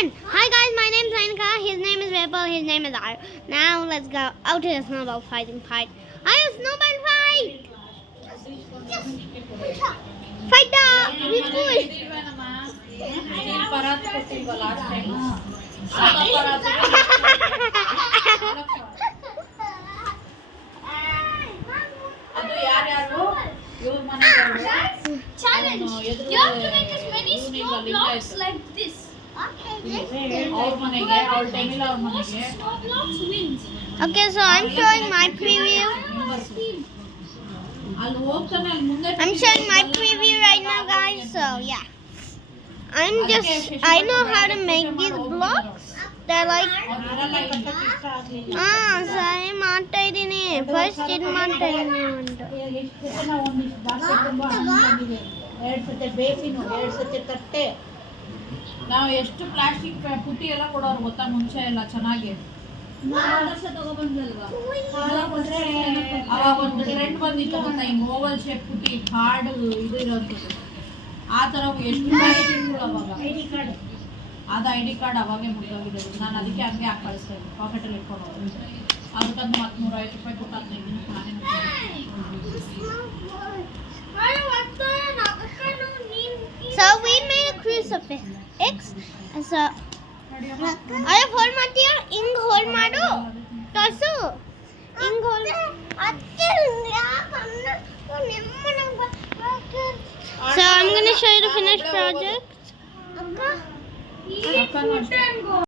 one. Hi guys, my name is Anika. His name is Ripple. His name is Ar. Now let's go out to the snowball fighting part. I have snowball fight. Yes. Fight the people. Challenge. You have to make as many snow blocks like this. Snow blocks wins. Okay, so I'm showing my preview. I'm showing my preview right now, guys. So yeah, I know how to make these blocks. They're like ಸರಿ ಮಾಡ್ತಾ ಇದ್ದೀನಿ. First ಇದು ಮಾಡ್ತಾ ಇದ್ದೀನಿ ಒಂದು. ಎರಡು ಸತಿ ಬೇಸಿನು, ಎರಡು ಸತಿ ತಟ್ಟೆ. ನಾವು ಎಷ್ಟು ಪ್ಲಾಸ್ಟಿಕ್ ಪುಟ್ಟಿ ಎಲ್ಲ ಕೊಡೋರು ಗೊತ್ತಾ ಮುಂಚೆ ಎಲ್ಲ ಚೆನ್ನಾಗಿ. ಅವಾಗ ಒಂದು ಟ್ರೆಂಡ್ ಬಂದಿತ್ತು ಗೊತ್ತಾ, ಹಿಂಗ್ ಓವಲ್ ಶೇಪ್ ಪುಟ್ಟಿ ಹಾರ್ಡ್ ಇದು ಇರೋಂಥದ್ದು. ಆ ಥರ ಎಷ್ಟು ಪ್ಲಾಸ್ಟಿಕ್ಗಳು ಅವಾಗ ಅದು ID ಕಾರ್ಡ್ ಅವಾಗೇ ಮುಗಿದೋಗಿರೋದು. ನಾನು ಅದಕ್ಕೆ ಹಂಗೆ ಹಾಕಿ ಕಳಿಸ್ತಾ ಇದ್ದೆ, ಪಾಕೆಟಲ್ಲಿ ಇಟ್ಕೊಂಡು ಹೋಗೋದು. ಅದಕ್ಕಂದು 150 ರೂಪಾಯಿ ಕೊಟ್ಟು 15 ದಿನಕ್ಕೆ ನಾನೇ So we made a crucifix. So I hold ಮಾಡ್ತೀಯಾ? ಹಿಂಗ್ ಹೋಲ್ಡ್ ಮಾಡು. ತೋರ್ಸು. ಹಿಂಗ್ hold. So I'm going to show you the finished project.